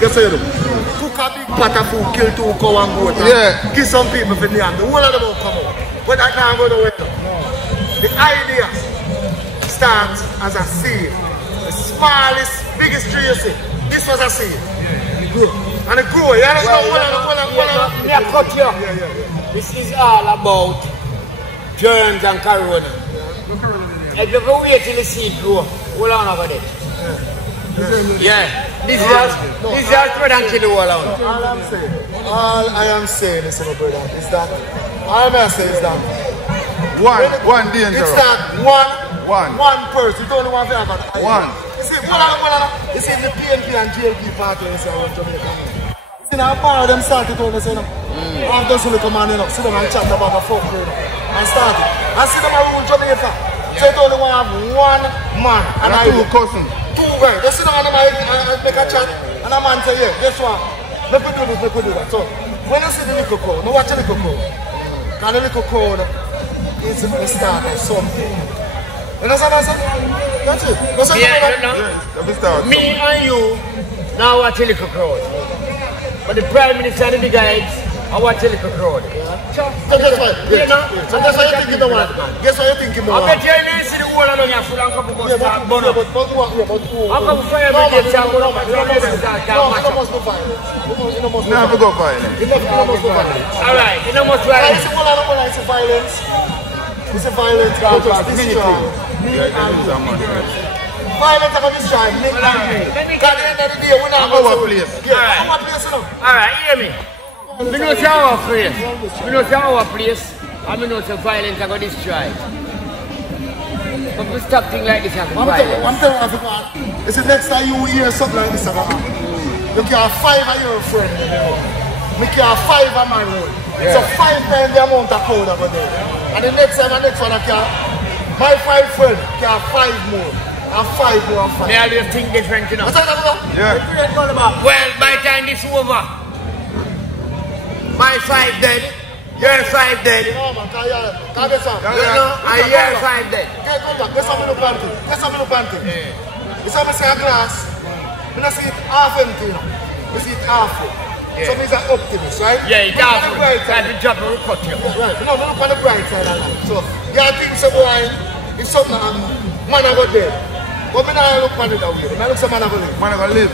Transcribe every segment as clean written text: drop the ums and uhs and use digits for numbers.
Guess what you do? Cook a big pot of food, kill 2 cow and goat. Yeah. Give some people for the hand. The whole of them will come out. But that can't go nowhere. The idea starts as a seed. The smallest, biggest tree you see. This was a seed. It grew. And it grew. You understand? This is all about germs and corona. If you go wait till the seed grow, hold on over there. Yeah. This is spread and kill the whole out. All I am saying is, my brother, is that all I say is that one danger. It's that one person. It's only one thing about it. One. You see, you see the PNP and GLP party in Jamaica. You see, now part of them started on this, you know. Half those who come on, you know, sit down and chat about the fuck, you know, and start it. And see them rule Jamaica. So it only want to have one man and 2 cousins. 2 guys. They sit down and make a chat, and a man say, yeah, guess what? Let me do this, let me do that. So when you see the little cow, now watch the little cow. Because the little cow is the start of something. You know what I'm saying? That's it. That's what Me and you now watch a little crowd. But the Prime Minister and the big guys, I watch a little crowd. So guess what? So guess what you think you want? Guess what you think you want? I bet you ain't see the whole of them full and couple bus start burn up. But How come fire brigade start burn up? No, it must go fine. Never go fine. It must go fine. Alright, you know what's right. It's a violence. It's a violence that just destroy me and you. Violence that destroy me and you. Because at the end of the day, we're not going to place. Yeah, our place, you know. Alright, hear me. We know it's our place. We know it's our place. And we know it's a violence that going to destroy. But we stop things like this happening. I'm telling you, African. It's the next time you hear something like this about you can 5 of your friend. You can 5 of my road. So 5 times the amount of crowd over there. And the next time, the next one, I can, my 5 friends can 5 more. And 5 more and 5. They always think different, you know. What's that about? Yeah. Well, by the time this is over, my 5 dead, your 5 dead. No, man, can't get some. You know, and your 5 dead. Can't come back. Get some in the panty. Get some in the panty. You see me say a glass, I don't see it half empty, you know. You see it half full. So means an optimist, right? Yeah, it's half full. That's the job will cut you. Right. No, look on the bright side of life. So, you think so, boy, if something, man, I go dead. But me not look on it that way. I look some man I go live. Man, I go live.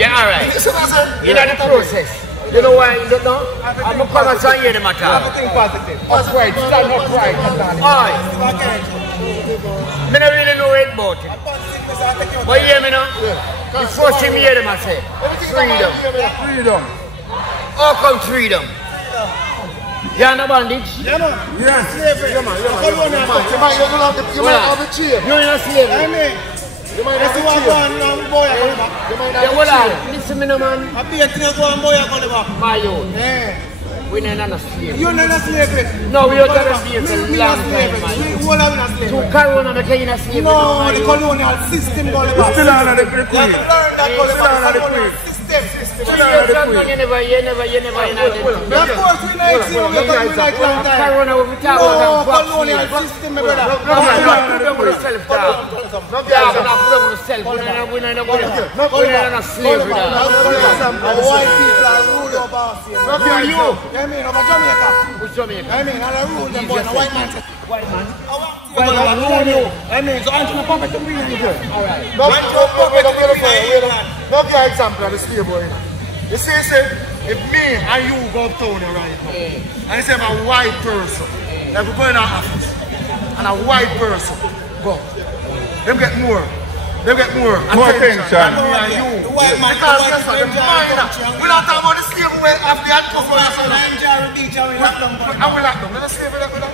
Yeah, alright. You see what I'm saying? You know the process. You know why you don't know? I'm going to come and say here the matter. Everything positive. Upright, stand upright. Alright. I don't really know it about it. But you hear me now? The first thing you hear them I say, freedom. Freedom. How come freedom? You are no bandage? Yeah, man. Yes. Yeah, man. You might have the chair. You are not slave. I mean, you might have the chair. Yeah, hold on. Listen me no man. I be a thing go and boy go back. My own. Yeah. We are not slave. You not a slave. No, we are not a slave for a long time, man. We are not slave. To Corona, make you not slave. No, the colonial system go back. Still under the queen. Learn that go back. System. You never. Of course, we like you. We like long time. Corona, we talk about colonial system, my brother. No, put on self down. We're not slave. White people are ruled over us. You. I mean, over Jamaica. Who's Jamaica? I mean, I rule them, but a white man. White man. I mean, so I'm trying to puppet to bring it here. Alright. No, give an example of the slave boy. You see, if me and you go uptown right now, and you say I'm a white person, like we go in our office, and a white person go, them get more. They get more attention than me and you. The white man, because the minor. We're not talking about the slave who have the handcuffs on us. And we lock them. Let us slave with that.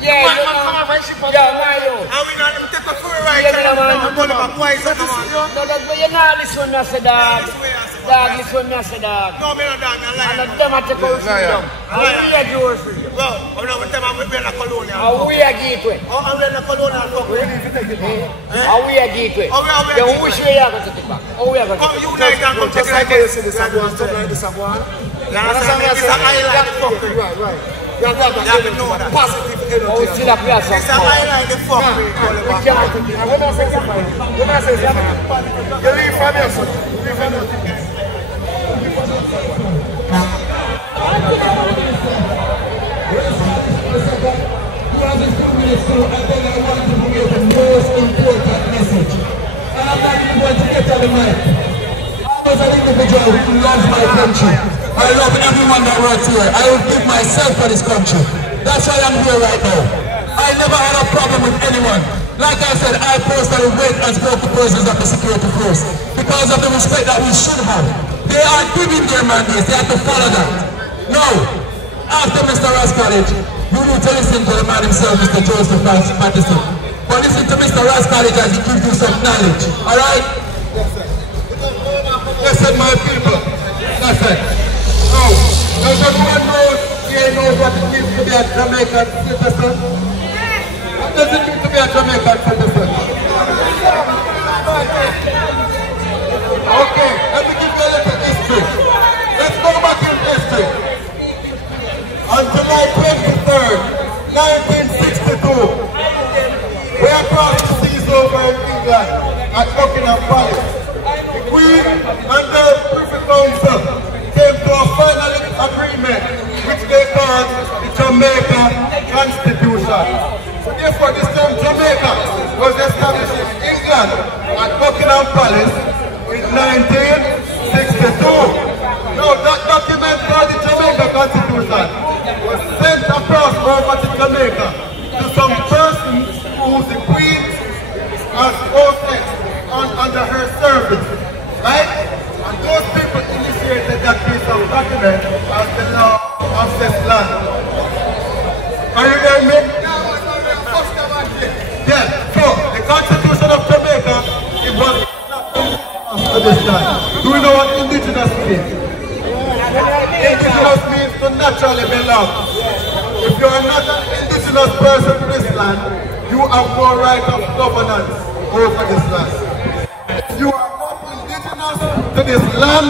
Yeah, white man come over and ship us. Yeah, Mario. And we not them take a full right. Yeah, man. I'm going back. Why is that? No, that's why you're not this one, I said, dog. Dog, this one, I said, dog. No, me not dog, I'm lying. And them are taking our freedom. And we are giving our freedom. Well, I'm not with them, we're in a colonial. And we are gateway. Oh, I'm in a colonial. We need to take it back. And we are gateway. Then which way are going to take it back? Oh, we are going to take it back. You like that, come take it like this. This is one. Right. You have to know that. Positive energy. Oh, still a place of it's a highlight the fuck. We can't take it. When I say something, you leave from here, son. You leave from here. the night. I was an individual who loves my country. I love everyone that works here. I will give myself for this country. That's why I'm here right now. I never had a problem with anyone. Like I said, I personally went and spoke to persons of the security force because of the respect that we should have. They are giving their mandates. They have to follow that. Now, after Mr. Rascalage, you need to listen to the man himself, Mr. Joseph Patterson. But listen to Mr. Rascalage as he gives you some knowledge. Alright? Listen, my people. That's it. Now, does everyone knows what it means to be a Jamaican citizen? What does it mean to be a Jamaican citizen? Okay, let me give you a little history. Let's go back in history. On July 23rd, 1962, we across the seas over in England at Buckingham Palace. The Queen and the Privy Council came to a final agreement which they called the Jamaica Constitution. So therefore this term Jamaica was established in England at Buckingham Palace in 1962. Now that document called the Jamaica Constitution was sent across over to Jamaica to some person who the Queen has hostess under her service. Right? And those people initiated that piece of document as the law of this land. Are you hearing me? Yes. So the Constitution of Jamaica, it was at this time. Do we know what indigenous means? Indigenous means to naturally belong. If you are not an indigenous person to this land, you have no right of governance over this land. If you are not indigenous to this land,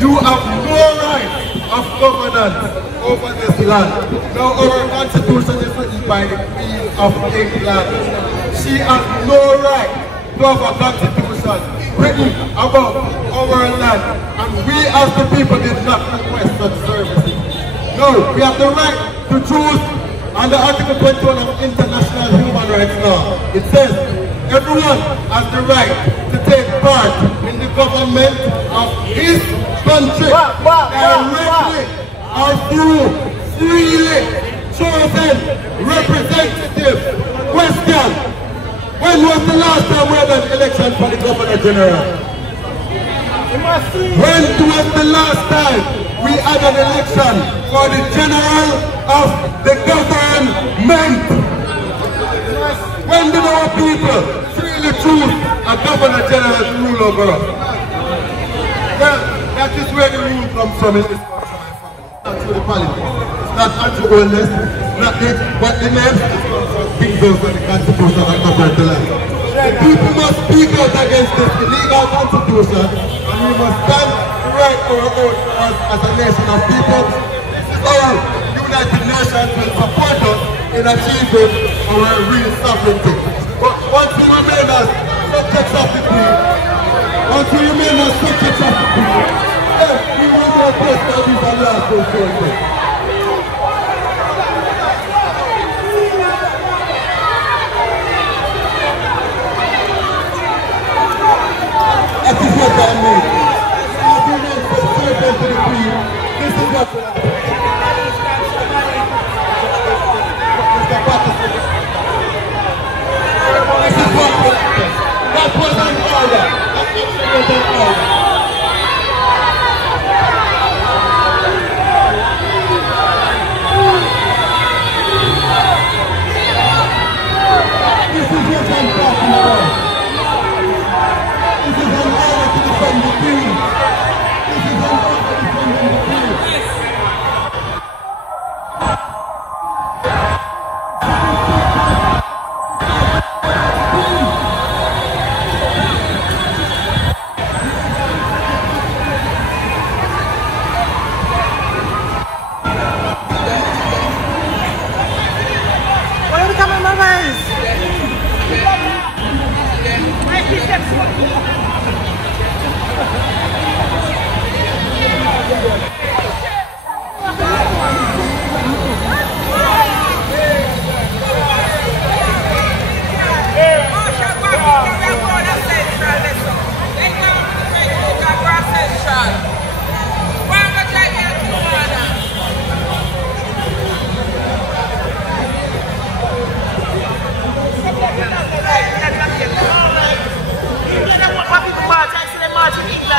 you have no right of governance over this land. Now our constitution is written by the Queen of England. She has no right to have a constitution written about our land, and we as the people did not request such services. No, we have the right to choose under Article 21 of International Human Rights Law. It says everyone has the right to take part in the government of his country directly or through freely chosen representatives. Question: when was the last time we had an election for the Governor General? When was the last time we had an election for the General of the Government? When did our people freely choose a Governor General to rule over us? Well, that is where the rule comes from in this country. Not through the politics. It's not through oldness. Not it, but the names things those are the Constitution and government the land. The people must speak out against this illegal Constitution, and we must stand right for our own as a nation of people. Our United Nations will support us in achieving our real sovereignty. But once we remain as subjects of the Queen, we want to replace all these alliances for forces. That is what I mean. As we remain subservient to the Queen, this is what will happen. Mr. Patterson. This is what will happen. That was an order. That was an order. This is what I'm talking about. This is an order to defend the Queen.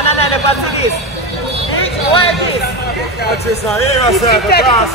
and another for this. Why this? That's just a hero, sir. The class,